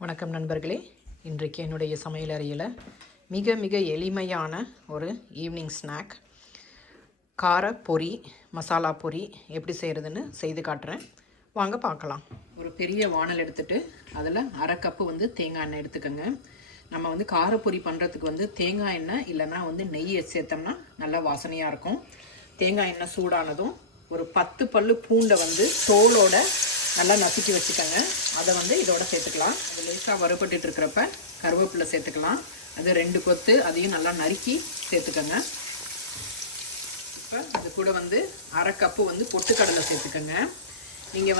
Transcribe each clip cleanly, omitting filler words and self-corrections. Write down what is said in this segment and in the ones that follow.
வணக்கம் நண்பர்களே. இன்றைக்கு என்னுடைய சமையல் அறையில் மிக மிக எளிமையான ஒரு ஈவினிங் ஸ்நாக் கார பொரி, மசாலா பொரி எப்படி செய்கிறதுன்னு செய்து காட்டுறேன். வாங்க பார்க்கலாம். ஒரு பெரிய வானல் எடுத்துகிட்டு அதில் அரை கப்பு தேங்காய் எண்ணெய் எடுத்துக்கோங்க. நம்ம காரப்பொரி பண்ணுறதுக்கு தேங்காய் எண்ணெய் இல்லைன்னா நெய் சேர்த்தோம்னா நல்லா வாசனையாக இருக்கும். தேங்காய் எண்ணெய் சூடானதும் ஒரு 10 பல்லு பூண்டை தோலோட நல்லா நசுக்கி வச்சுக்கோங்க. அதை இதோட சேர்த்துக்கலாம். அது லேசாக வறுபட்டு இருக்கிறப்ப கருவேப்பிலை சேர்த்துக்கலாம். அது 2 கொத்து, அதையும் நல்லா நறுக்கி சேர்த்துக்கோங்க. இப்போ அது கூட அரை கப்பு பொட்டுக்கடலை சேர்த்துக்கோங்க. நீங்கள்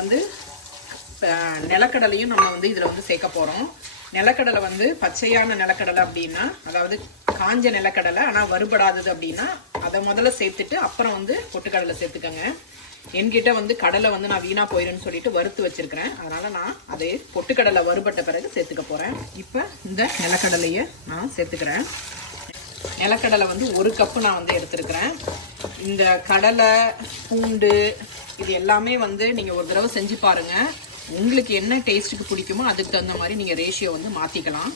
நிலக்கடலையும் நம்ம இதில் சேர்க்க போகிறோம். நிலக்கடலை பச்சையான நிலக்கடலை அப்படின்னா, அதாவது காஞ்ச நிலக்கடலை ஆனால் வறுபடாதது அப்படின்னா அதை முதல்ல சேர்த்துட்டு அப்புறம் பொட்டுக்கடலை சேர்த்துக்கோங்க. என்கிட்ட கடலை நான் வீணாக போயிடுன்னு சொல்லிட்டு வறுத்து வச்சிருக்கிறேன். அதனால் நான் அதை பொட்டுக்கடலை வறுபட்ட பிறகு சேர்த்துக்க போகிறேன். இப்போ இந்த நிலக்கடலையை நான் சேர்த்துக்கிறேன். நிலக்கடலை 1 கப்பு நான் எடுத்துருக்கிறேன். இந்த கடலை, பூண்டு இது எல்லாமே நீங்கள் ஒரு தடவை செஞ்சு பாருங்கள். உங்களுக்கு என்ன டேஸ்ட்டுக்கு பிடிக்குமோ அதுக்கு தகுந்த மாதிரி நீங்கள் ரேஷியோ மாற்றிக்கலாம்.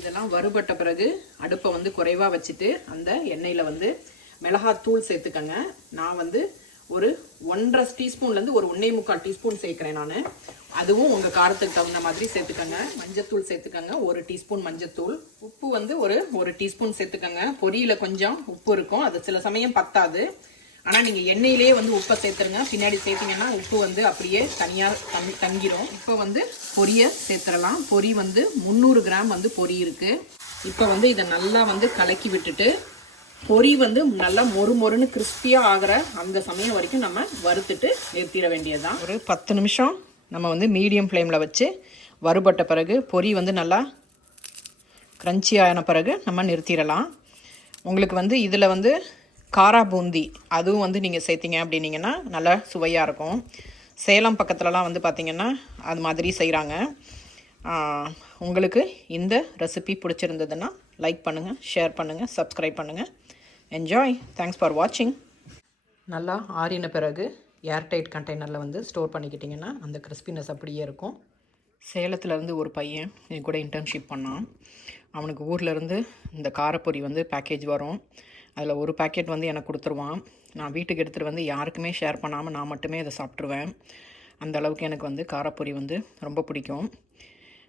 இதெல்லாம் வறுபட்ட பிறகு அடுப்பை குறைவாக வச்சுட்டு அந்த எண்ணெயில் மிளகாத்தூள் சேர்த்துக்கங்க. நான் ஒரு 1.5 டீஸ்பூன்லேருந்து ஒரு 1.25 டீஸ்பூன் சேர்க்குறேன் நான். அதுவும் உங்கள் காரத்துக்கு தகுந்த மாதிரி சேர்த்துக்கங்க. மஞ்சத்தூள் சேர்த்துக்கங்க, 1 டீஸ்பூன் மஞ்சத்தூள். உப்பு ஒரு டீஸ்பூன் சேர்த்துக்கங்க. பொரியில் கொஞ்சம் உப்பு இருக்கும், அது சில சமயம் பத்தாது. ஆனால் நீங்கள் எண்ணெயிலே உப்பை சேர்த்துருங்க. பின்னாடி சேர்த்திங்கன்னா உப்பு அப்படியே தனியாக தங்கிரும். இப்போ பொரியை சேர்த்துடலாம். பொரி 300 கிராம் பொரி இருக்குது. இப்போ இதை நல்லா கலக்கி விட்டுட்டு பொரி நல்லா மொறுன்னு கிறிஸ்பியாக ஆகிற அந்த சமயம் வரைக்கும் நம்ம வறுத்துட்டு நிறுத்திட வேண்டியதுதான். ஒரு 10 நிமிஷம் நம்ம மீடியம் ஃப்ளேமில் வச்சு வறுபட்ட பிறகு பொரி நல்லா க்ரன்ச்சி ஆன பிறகு நம்ம நிறுத்திடலாம். உங்களுக்கு இதில் காரா பூந்தி அதுவும் நீங்கள் சேர்த்திங்க அப்படின்னீங்கன்னா நல்லா சுவையாக இருக்கும். சேலம் பக்கத்துலலாம் பார்த்திங்கன்னா அது மாதிரி செய்கிறாங்க. உங்களுக்கு இந்த ரெசிபி பிடிச்சிருந்ததுன்னா லைக் பண்ணுங்கள், ஷேர் பண்ணுங்கள், சப்ஸ்கிரைப் பண்ணுங்கள். என்ஜாய். தேங்க்ஸ் ஃபார் வாட்சிங். நல்லா ஆறின பிறகு ஏர்டைட் கண்டெய்னரில் ஸ்டோர் பண்ணிக்கிட்டிங்கன்னா அந்த கிறிஸ்பினஸ் அப்படியே இருக்கும். சேலத்துலேருந்து ஒரு பையன் என் கூட இன்டர்ன்ஷிப் பண்ணான். அவனுக்கு ஊர்லேருந்து இந்த காரப்பொரி பேக்கேஜ் வரும். அதில் ஒரு பேக்கெட் எனக்கு கொடுத்துருவான். நான் வீட்டுக்கு எடுத்துகிட்டு யாருக்குமே ஷேர் பண்ணாமல் நான் மட்டுமே அதை சாப்பிட்ருவேன். அந்த அளவுக்கு எனக்கு காரப்பொரி ரொம்ப பிடிக்கும்.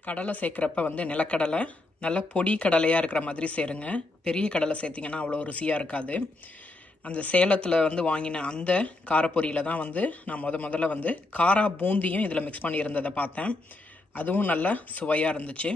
கடலை சேர்க்குறப்ப நிலக்கடலை நல்ல பொடி கடலையாக இருக்கிற மாதிரி சேருங்க. பெரிய கடலை சேர்த்திங்கன்னா அவ்வளோ ருசியாக இருக்காது. அந்த சேலத்தில் வாங்கின அந்த காரப்பொரியில் தான் நான் முதல்ல காரா பூந்தியும் இதில் மிக்ஸ் பண்ணியிருந்ததை பார்த்தேன். அதுவும் நல்லா சுவையாக இருந்துச்சு.